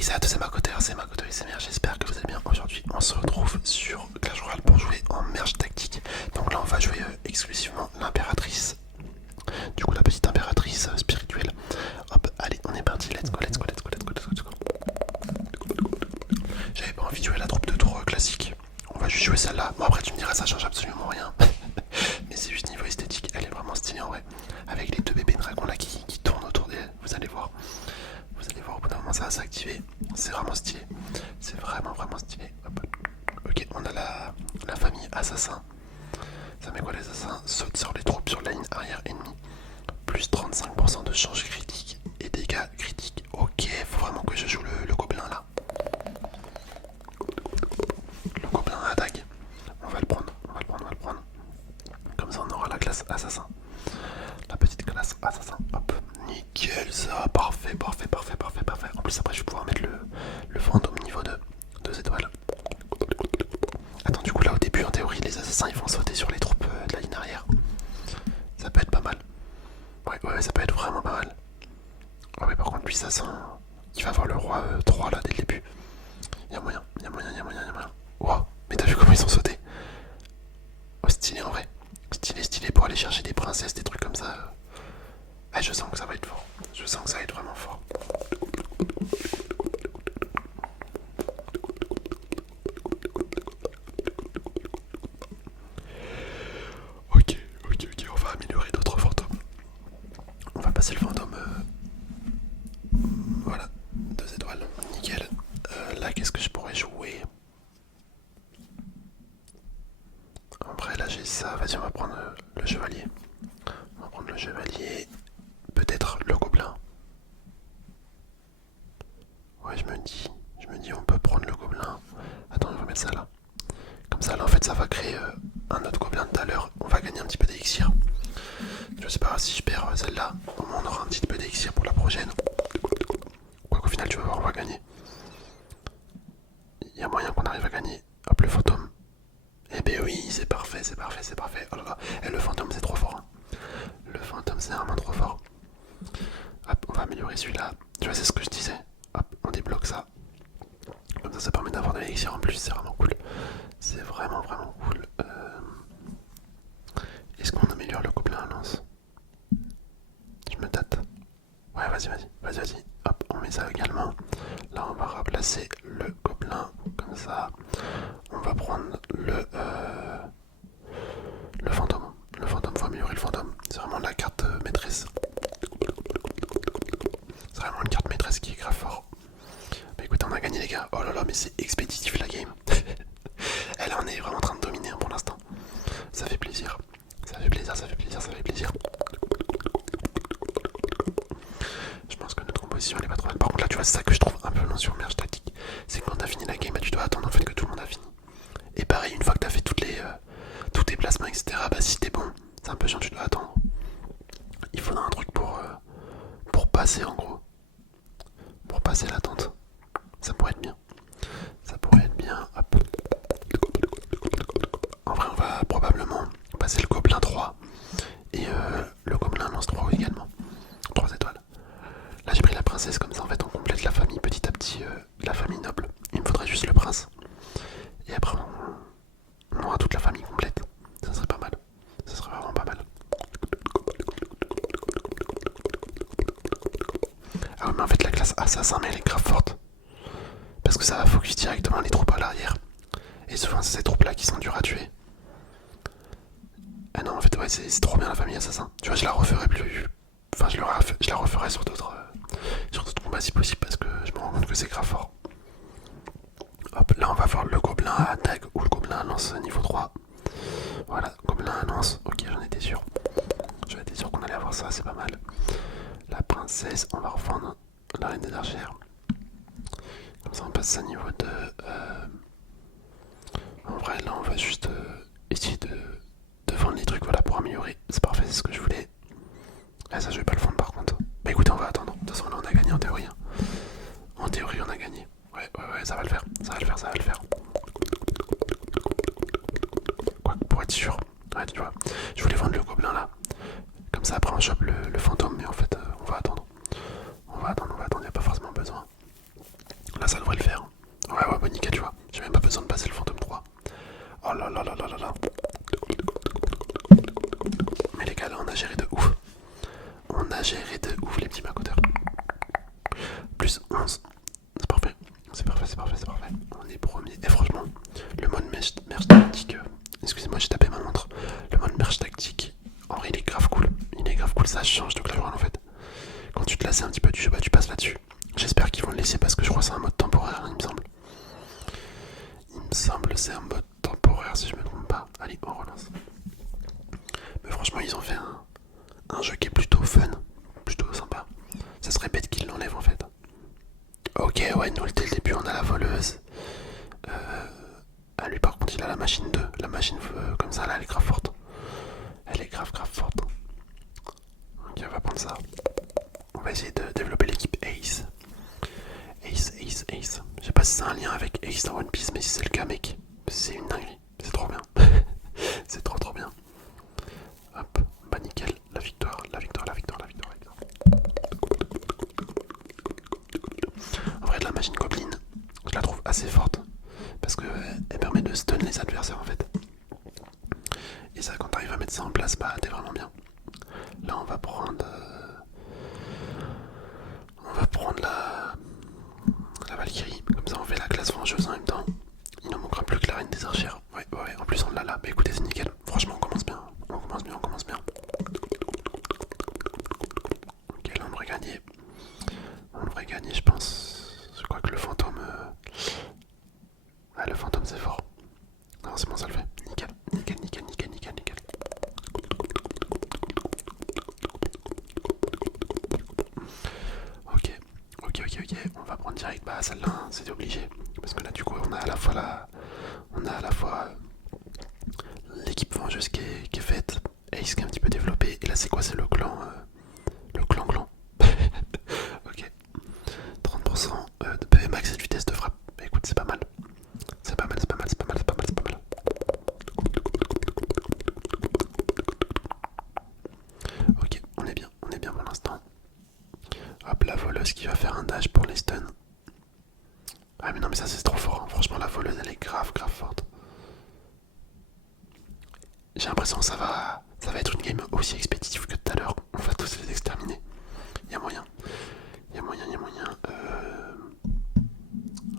Isaac, c'est ma côté, c'est ma côté, c'est bien, j'espère que vous allez bien. Aujourd'hui, on se retrouve sur Clash Royale pour jouer en merge tactique. Donc là, on va jouer exclusivement l'impératrice. Du coup, la petite impératrice spirituelle. Hop, allez, on est parti, let's go, let's go, let's go, let's go, let's go, let's go. J'avais pas envie de jouer la troupe de tour classique. On va juste jouer celle-là. Bon, après, tu me diras, ça change absolument rien. Mais c'est juste niveau esthétique, elle est vraiment stylée en vrai. Avec les deux bébés dragons là qui tournent autour d'elle, vous allez voir. Vous allez voir, au bout d'un moment ça va s'activer. C'est vraiment stylé. C'est vraiment vraiment stylé. Hop. Ok, on a la famille assassin. Ça met quoi les assassins? Saute sur les troupes sur la ligne arrière ennemie. Plus 35% de charge critique et dégâts critiques. Ok, faut vraiment que je joue le gobelin là. Le gobelin à dague. On va le prendre, on va le prendre, on va le prendre. Comme ça on aura la classe assassin. La petite classe assassin. Hop. Nickel ça. Parfait, parfait, parfait, parfait, parfait. En plus après je vais pouvoir mettre le fantôme niveau 2. 2 étoiles. Attends, du coup là au début en théorie les assassins ils vont sauter sur les troupes de la ligne arrière. Ça peut être pas mal. Ouais, ça peut être vraiment pas mal. Ah ouais, par contre lui ça sent... Il va avoir le roi 3 là dès le début. Y'a moyen, y'a moyen, y'a moyen, y'a moyen. Wow, mais t'as vu comment ils ont sauté? Oh stylé en vrai. Stylé, stylé pour aller chercher des princesses, des trucs comme ça. Ah, je sens que ça va être fort. Je sens que ça va être vraiment fort. Ok, ok, ok, on va améliorer d'autres fantômes. On va passer le fantôme. Voilà, 2 étoiles, nickel. Là, qu'est-ce que je pourrais jouer? Après, là j'ai ça. Vas-y, on va prendre le chevalier. On va prendre le chevalier. Peut-être le gobelin. Ouais, je me dis, on peut prendre le gobelin. Attends, on va mettre ça là. Comme ça, là, en fait, ça va créer un autre gobelin tout à l'heure. On va gagner un petit peu d'élixir. Je sais pas si je perds celle-là. Au moins, on aura un petit peu d'élixir pour la prochaine. Quoi qu'au final, tu vas voir, on va gagner. Il y a moyen qu'on arrive à gagner. Hop, le fantôme. Eh ben oui, c'est parfait, c'est parfait, c'est parfait. Oh là là. Et le fantôme, c'est trop fort. Hein. Le fantôme, c'est vraiment trop fort. Hop, on va améliorer celui-là. Tu vois, c'est ce que je disais. Hop, on débloque ça. Comme ça permet d'avoir de l'élixir en plus, c'est vraiment cool. C'est vraiment vraiment cool. Est-ce qu'on améliore le gobelin à lance? Je me tâte. Ouais, vas-y, vas-y, vas-y, vas-y. Hop, on met ça également. Là, on va remplacer le gobelin comme ça. On va prendre le fantôme. Le fantôme, faut améliorer le fantôme. C'est vraiment la carte maîtresse. C'est vraiment une carte maîtresse qui est grave fort. Bah écoutez, on a gagné les gars. Oh là là, mais c'est expéditif la game. Elle en est vraiment en train de dominer pour l'instant. Ça fait plaisir. Ça fait plaisir, ça fait plaisir, ça fait plaisir. Je pense que notre composition elle est pas trop mal. Par contre là tu vois c'est ça que je trouve un peu long sur merge tactique. C'est que quand t'as fini la game, bah, tu dois attendre en fait que tout le monde a fini. Et pareil, une fois que t'as fait tous tes placements, etc. Bah si t'es bon, c'est un peu chiant, tu dois attendre. Il faudra un truc pour passer en gros. Pour passer l'attente. Ça pourrait être bien. Ça pourrait être bien. Hop. En vrai on va probablement passer le gobelin 3 et le gobelin lance 3 également. 3 étoiles. Là j'ai pris la princesse comme ça en fait on complète la famille petit à petit, la famille noble. Il me faudrait juste le prince. Et après on aura toute la famille complète. Ça serait pas mal. Ça serait vraiment pas mal. Ah ouais mais en fait la classe assassin mais elle est grave forte. Parce que ça va focus directement les troupes à l'arrière. Et souvent c'est ces troupes là qui sont dures à tuer. Ah non en fait ouais c'est trop bien la famille assassin. Tu vois je la referai plus. Enfin je la referai sur d'autres combats si possible parce que je me rends compte que c'est grave fort. Hop là on va voir le gobelin à attaque ou le gobelin à lance niveau 3. Voilà, gobelin à lance, ok j'en étais sûr. J'en étais sûr qu'on allait avoir ça, c'est pas mal. La princesse, on va refendre la reine des archères. Comme ça on passe à niveau 2. En vrai là on va juste essayer de vendre les trucs voilà pour améliorer. C'est parfait, c'est ce que je voulais. Ah ça je vais pas le vendre par contre. Bah écoutez on va attendre. De toute façon là on a gagné en théorie. Hein. En théorie on a gagné. Ouais ça va le faire. Ça va le faire, ça va le faire. Quoi pour être sûr. Ouais tu vois. Je voulais vendre le gobelin là. Comme ça après on chope le fantôme mais en fait on va attendre. On va attendre, y a pas forcément besoin. Là ça devrait le faire. Ouais, bah nickel, tu vois. J'ai même pas besoin de passer le fantôme 3. Oh là là là là là là. Mais les gars, là on a géré de ouf. On a géré de ouf les petits macoteurs. Plus 11. C'est parfait. C'est parfait, c'est parfait, c'est parfait. On est premier. Et franchement, le mode merge tactique. Excusez-moi, j'ai tapé ma montre. Le mode merge tactique, en vrai, il est grave cool. Il est grave cool, ça change de Clash Royale en fait. Quand tu te lasses un petit peu du jeu, bah tu passes là-dessus. J'espère qu'ils vont le laisser parce que je crois que c'est un mode temporaire, il me semble. Il me semble c'est un mode temporaire si je me trompe pas. Allez, on relance. Mais franchement, ils ont fait un jeu qui est plutôt fun, plutôt sympa. Ça serait bête qu'ils l'enlèvent en fait. Ok, ouais, nous dès le début on a la voleuse. Ah, lui par contre il a la machine 2. La machine comme ça là elle est grave forte. Elle est grave forte. Ok, on va prendre ça. On va essayer de développer l'équipe Ace. Ace. Je sais pas si c'est un lien avec Ace dans One Piece, mais si c'est le cas mec, c'est une dinguerie. C'est trop bien. C'est trop bien. Hop, bah nickel. La victoire. En vrai, de la machine Goblin, je la trouve assez forte. Parce qu'elle permet de stun les adversaires en fait. Et ça, quand t'arrives à mettre ça en place, bah t'es vraiment bien. Là, on va prendre la Valkyrie. Comme ça, on fait la classe vengeuse en même temps. Il ne manquera plus que la reine des archères. Ouais. En plus, on l'a là. Bah écoutez, c'est nickel. Franchement, on commence bien. Ok, là, on devrait gagner. Je pense. Je crois que le fantôme. Ah, le fantôme, c'est fort. Non, c'est bon, ça le fait. Nickel. Ok. On va prendre direct celle-là, hein, c'était obligé. Parce que là, du coup, on a à la fois l'équipe vengeuse qui est faite, Ace qui est un petit peu développé. Et là, c'est quoi? C'est le clan. Le clan. Ok. 30% de PV max et de vitesse de frappe. Bah écoute, c'est pas mal. C'est pas mal. Ok, on est bien pour l'instant. Hop, la voleuse qui va faire un dash pour les stuns. Ah mais non mais ça c'est trop fort, hein. Franchement la voleuse elle est grave forte. J'ai l'impression que ça va être une game aussi expéditive que tout à l'heure. On va tous les exterminer. Il y a moyen.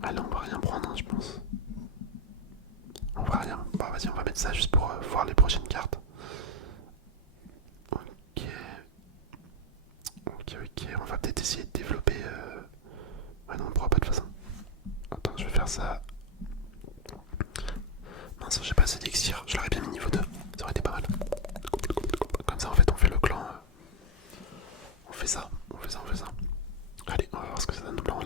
Allez, on va rien prendre, hein, je pense. On va rien. Bah vas-y, on va mettre ça juste pour voir les prochaines cartes. Ok, on va peut-être essayer de développer. Ouais, non, on pourra pas de toute façon. Attends, je vais faire ça. Mince, j'ai pas assez d'exir. Je l'aurais bien mis niveau 2. Ça aurait été pas mal. Comme ça, en fait, on fait le clan. On fait ça. Allez, on va voir ce que ça donne. Là, on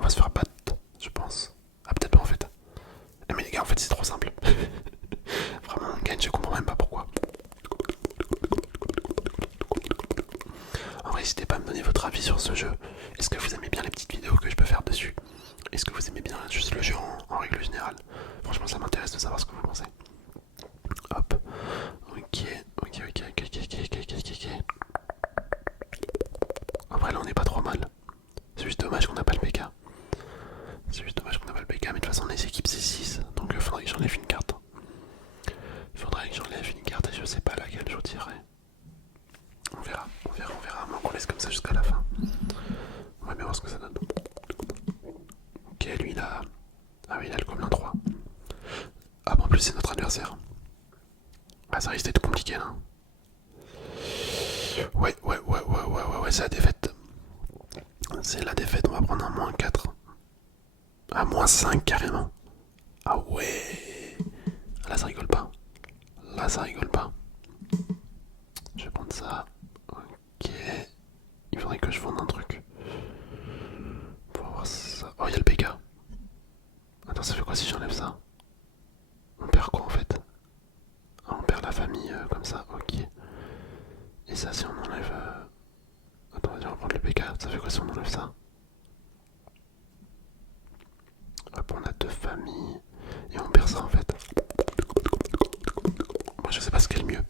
va se faire battre, je pense. Ah, peut-être pas en fait. Mais les gars, en fait, c'est trop simple. Vraiment, on gagne, je comprends même pas pourquoi. En vrai, n'hésitez pas à me donner votre avis sur ce jeu. Est-ce que vous aimez bien les petites vidéos que je peux faire dessus? Est-ce que vous aimez bien juste le jeu en règle générale? Franchement, ça m'intéresse de savoir ce que vous pensez. Hop. Ok. En vrai, là, on n'est pas trop mal. C'est juste dommage qu'on n'a pas le PK. Mais de toute façon, les équipes c'est 6. Donc, il faudrait que j'enlève une carte. Et je sais pas laquelle je retirerai. On verra. Moi, qu'on laisse comme ça jusqu'à la fin. On va bien voir ce que ça donne. Ok, lui, il a. Ah oui, il a le Gobelin 3. Ah, bah en plus, c'est notre adversaire. Ah, ça risque d'être compliqué là. Ouais, c'est la défaite. On va prendre un moins 4. Ah, moins 5 carrément. Ah ouais. Là, ça rigole pas. Je vais prendre ça. Ok. Il faudrait que je vende un truc. Pour voir ça. Oh, il y a le PK. Attends, ça fait quoi si j'enlève ça? On perd quoi en fait? Ah, on perd la famille comme ça, ok. Et ça, si on enlève. Attends, on va prendre le PK. Ça fait quoi si on enlève ça? Hop, on a 2 familles. Et on perd ça en fait. Moi, je sais pas ce qu'est le mieux.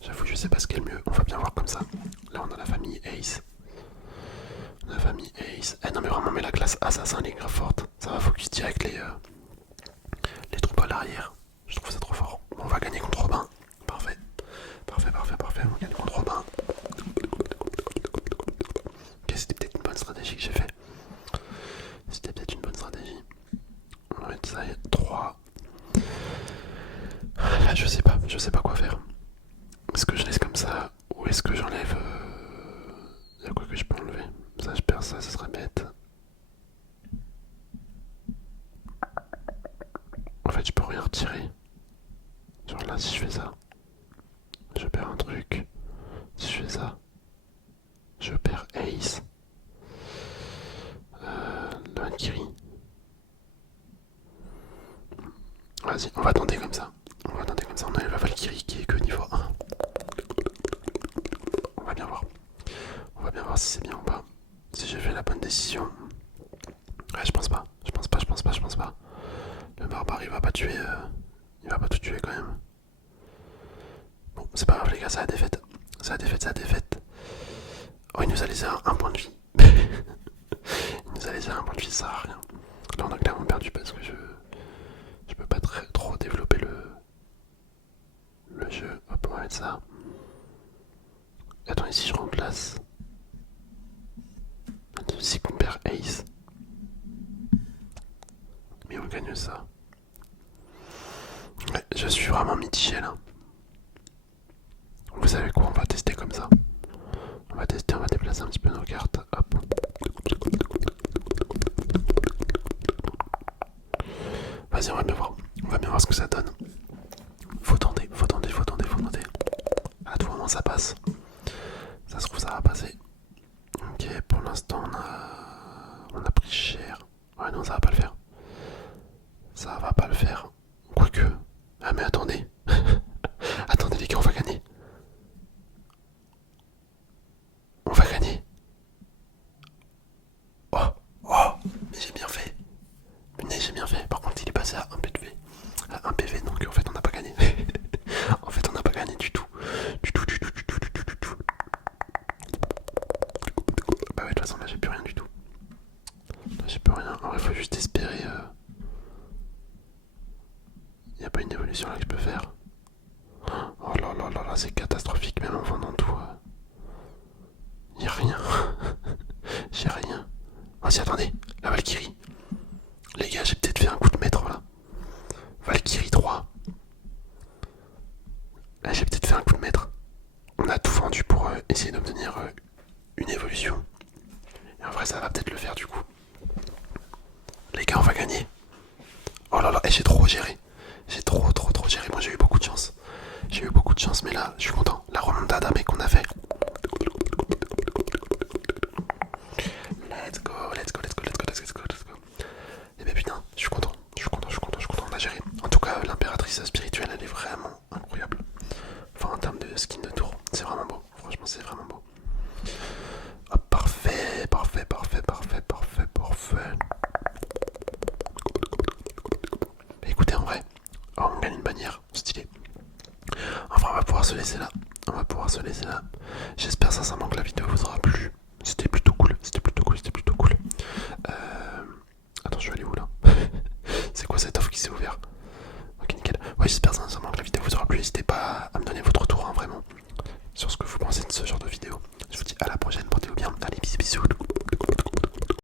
J'avoue, je sais pas ce qu'est le mieux. On va bien voir comme ça. Là, on a la famille Ace. famille Ace. Eh non mais vraiment mais la classe assassin elle est grave forte. Ça va focus direct les troupes à l'arrière. Je trouve ça trop fort. Bon, on va gagner contre Robin. Parfait. Parfait, parfait, parfait. On gagne contre Robin. Ok, c'était peut-être une bonne stratégie que j'ai fait. C'était peut-être une bonne stratégie. On va mettre ça à 3. Là je sais pas quoi faire. Est-ce que je laisse comme ça ou est-ce que j'enlève y a quoi que je peux enlever? Ça je perds ça, ça serait bête. En fait je peux rien retirer. Genre là si je fais ça, je perds un truc. Si je fais ça, je perds Ace. Le Valkyrie. Vas-y, on va tenter comme ça. On va tenter comme ça, on enlève la Valkyrie qui est que niveau 1. On va bien voir. On va bien voir si c'est bien ou pas. Si j'ai fait la bonne décision. Ouais, je pense pas. Je pense pas, je pense pas, je pense pas. Le barbare il va pas tuer. Il va pas tout tuer quand même. Bon, c'est pas grave les gars, c'est la défaite. C'est la défaite, c'est la défaite. Oh, il nous a laissé un point de vie. Il nous a laissé un point de vie, ça sert à rien. Là on a clairement perdu parce que je peux pas trop développer le jeu. Hop, on va mettre ça. Attends, ici je remplace. Si qu'on perd Ace. Mais on gagne ça. Ouais, je suis vraiment mitigé là. Vous savez quoi, on va tester comme ça. On va tester, on va déplacer un petit peu nos cartes. Hop. Vas-y, on va bien voir. On va bien voir ce que ça donne. Faut tenter, faut tenter, faut tenter, faut tenter. À tout moment ça passe. Ça se trouve ça va passer. Ok, pour l'instant on a pris cher. Ouais non ça va pas le faire. Ça va pas le faire. Quoique. Ah mais attendez. Attendez les gars, on va gagner. On va gagner. Oh, oh, mais j'ai bien fait. Mais j'ai bien fait. Par contre il est passé à 1 PV. À 1 PV donc en fait on n'a pas gagné. En fait on n'a pas gagné du tout. Du tout, du tout, du tout, du tout, du tout. Bah ouais de toute façon là j'ai plus rien du tout. Là j'ai plus rien. Alors il faut juste espérer. Y a pas une évolution là que je peux faire. Oh là là là là c'est catastrophique même en vendant tout. Y'a rien. J'ai rien. Oh si attendez, la Valkyrie. Les gars j'ai peut-être fait un coup de maître là. Valkyrie 3. Là j'ai peut-être fait un coup de maître. On a tout vendu pour essayer d'obtenir une évolution. Et en vrai ça va peut-être le faire du coup. Les gars on va gagner. Oh là là, et j'ai trop géré. J'ai trop géré. Moi j'ai eu beaucoup de chance. J'ai eu beaucoup de chance mais là je suis content. La remontada mec qu'on a fait.